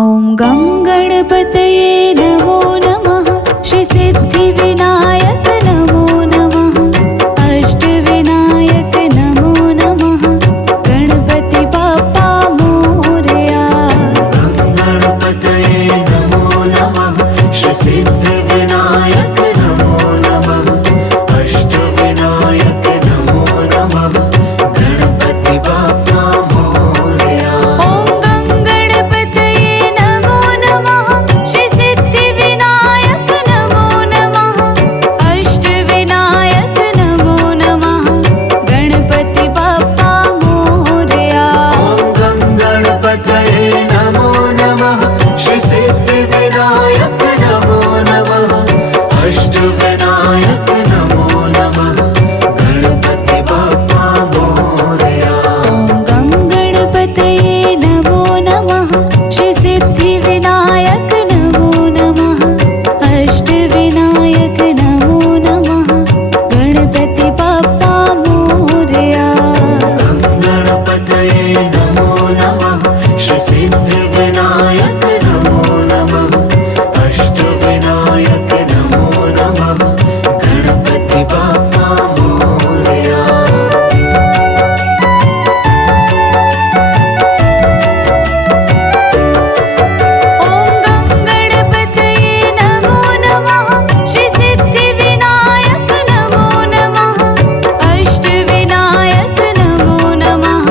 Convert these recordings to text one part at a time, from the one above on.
ॐ गङ्गणपतये नमो नमः। श्री सिद्धिविनायक नमो नमः। अष्टविनायक नमो नमः। गणपति बाप्पा मोरया। गङ्गणपतये नमो नमः। श्री सिद्धिविनायक नमो नमः। अष्टविनायक नमो नमः। गणपति बाप्पा मोरया। ॐ गङ्गणपतये नमो नमः। श्री सिद्धिविनायक नमो नमः। अष्टविनायक नमो नमः। गणपति बाप्पा मोरया। ॐ गङ्गणपतये नमो नमः। श्री सिद्धिविनायक नमो नमः। अष्टविनायक नमो नमः। गणपति बाप्पा मोरया। ॐ गङ्गणपतये नमो नमः। श्री सिद्धिविनायक नमो नमः। अष्टविनायक नमो नमः। गणपति बाप्पा मोरया। गङ्गणपतये नमो नमः। श्री सिद्धिविनायक नमो नमः। अष्टविनायक नमो नमः। गणपति बाप्पा मोरया। ॐ गङ्गणपतये नमो नमः। श्री सिद्धिविनायक नमो नमः। अष्टविनायक नमो नमः।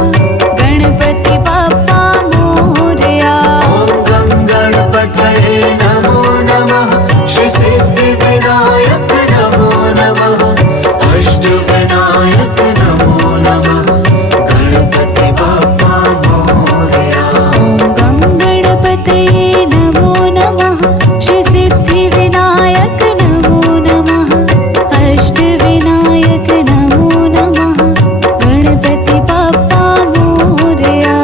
गणपति बाप्पा मोरया। ॐ गङ्गणपतये नमो नमः। श्री सिद्धिविनायक नमो नमः। अष्टविनायक नमो नमः। गणपति बाप्पा मोरया। ॐ गङ्गणपतये नमो नमः। श्री सिद्धिविनायक नमो नमः। अष्टविनायक नमो नमः। गणपति बाप्पा मोरया।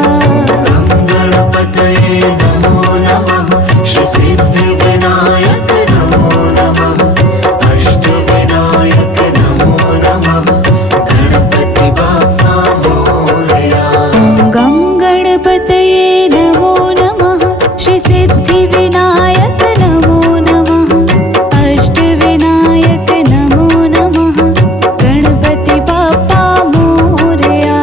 गङ्गणपतये नमो नमः। श्री सिद्धिविनायक नमो नमः। अष्टविनायक नमो नमः। गणपति बाप्पा मोरया। ॐ गङ्गणपतये नमो नमः। श्री सिद्धिविनायक नमो नमः। अष्टविनायक नमो नमः। गणपति बाप्पा मोरया।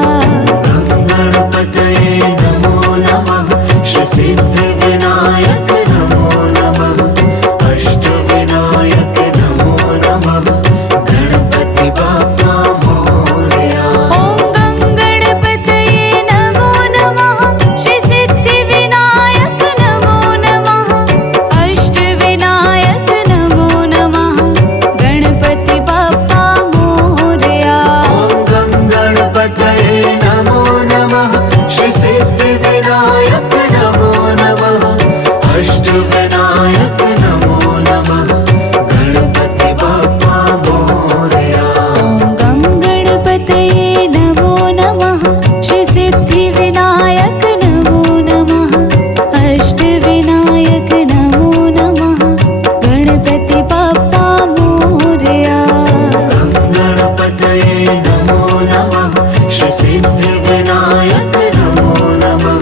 गङ्गणपतये नमो नमः। श्री सिद्धिविनायक नमो नमः। अष्टविनायक नमो नमः। गणपति बाप्पा मोरया। ॐ गङ्गणपतये नमो नमः। श्री सिद्धिविनायक नमो नमः। अष्टविनायक नमो नमः। गणपति बाप्पा मोरया। ॐ गङ्गणपतये नमो नमः। श्री सिद्धिविनायक नमो नमः। अष्टविनायक नमो नमः। गणपति बाप्पा मोरया। ॐ गङ्गणपतये नमो नमः। श्री सिद्धिविनायक नमो नमः। अष्टविनायक नमो नमः। गणपति बाप्पा मोरया। गङ्गणपतये नमो नमः। श्री सिद्धिविनायक नमो नमः।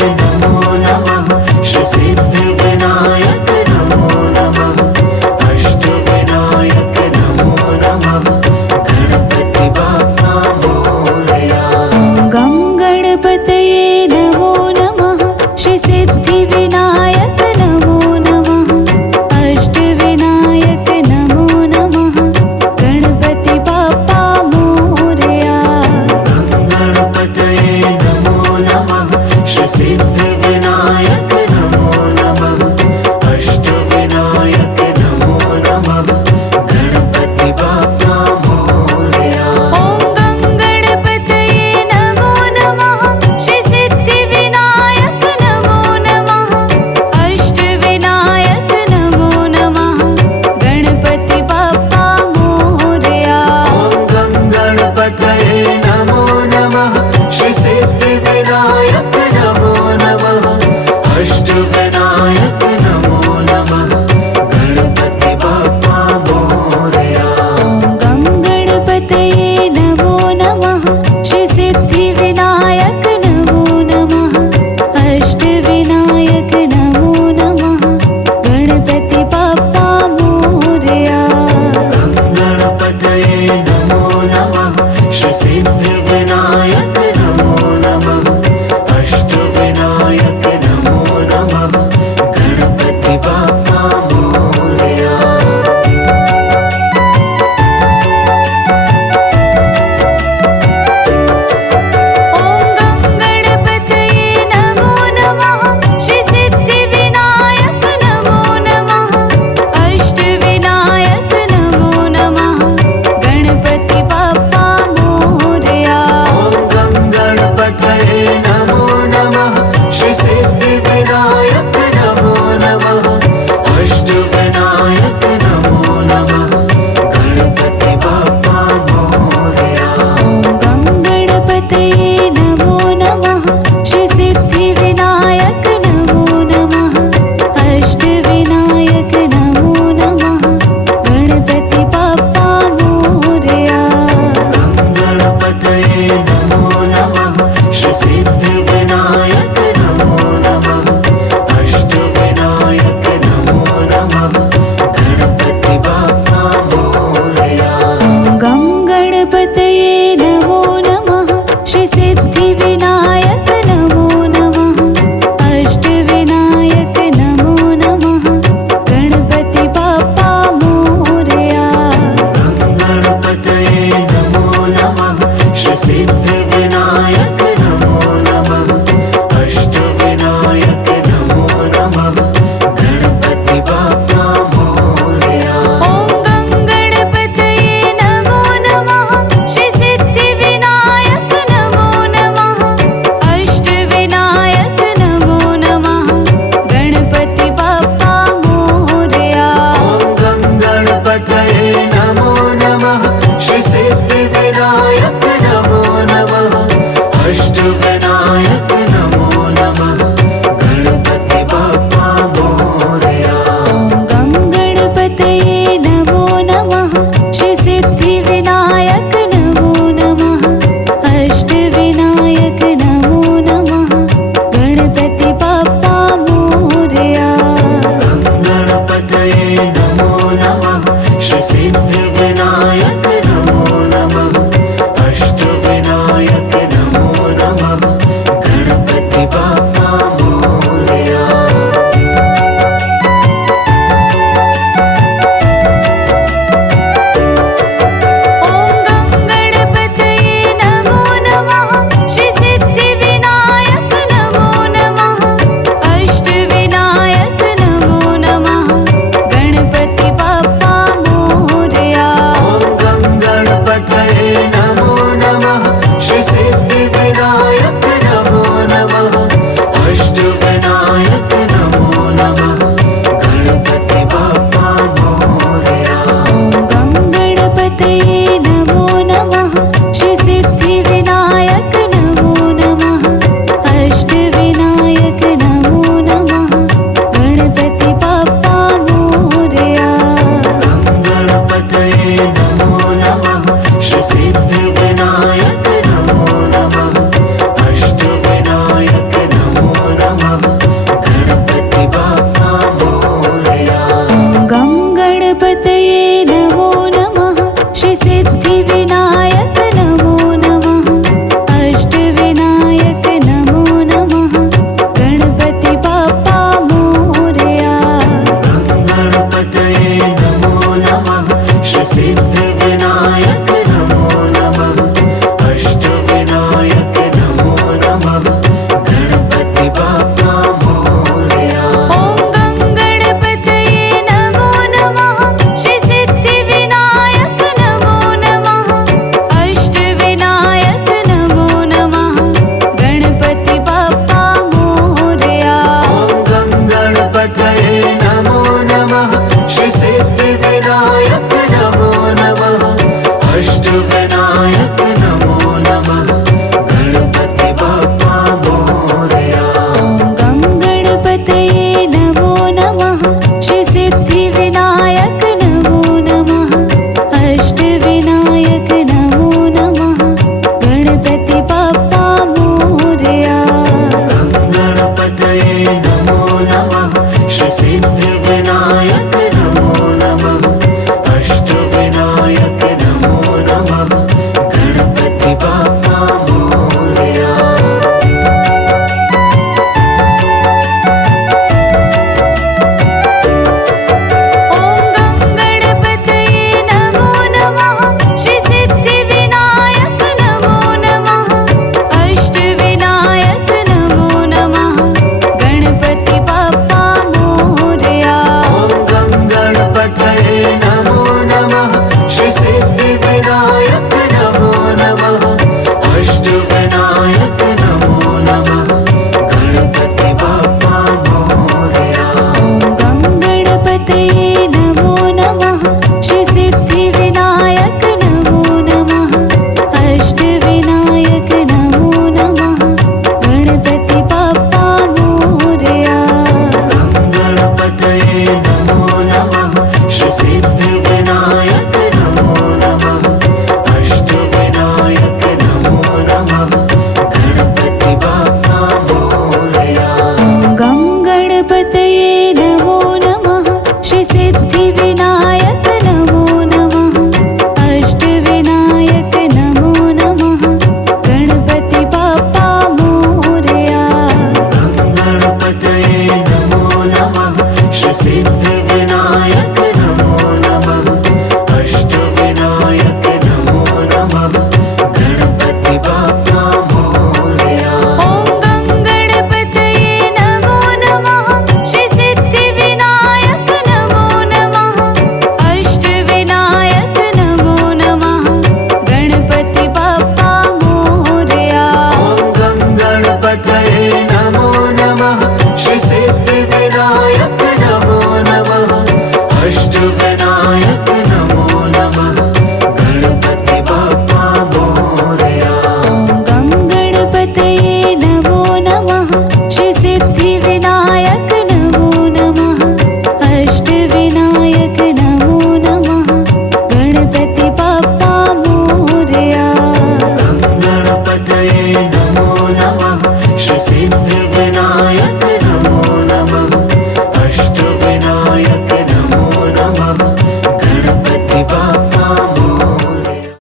नमो नमः श्री सिद्धिविनायक नमो नमः अष्टविनायक नमो नमः गणपति बाप्पा मोरया। गं गणपतये नमो नमः श्री सिद्धिविनायक नमो नमः अष्टविनायक नमो नमः गणपति बाप्पा मोरया। गणपतये नमो नमः श्री सिद्धि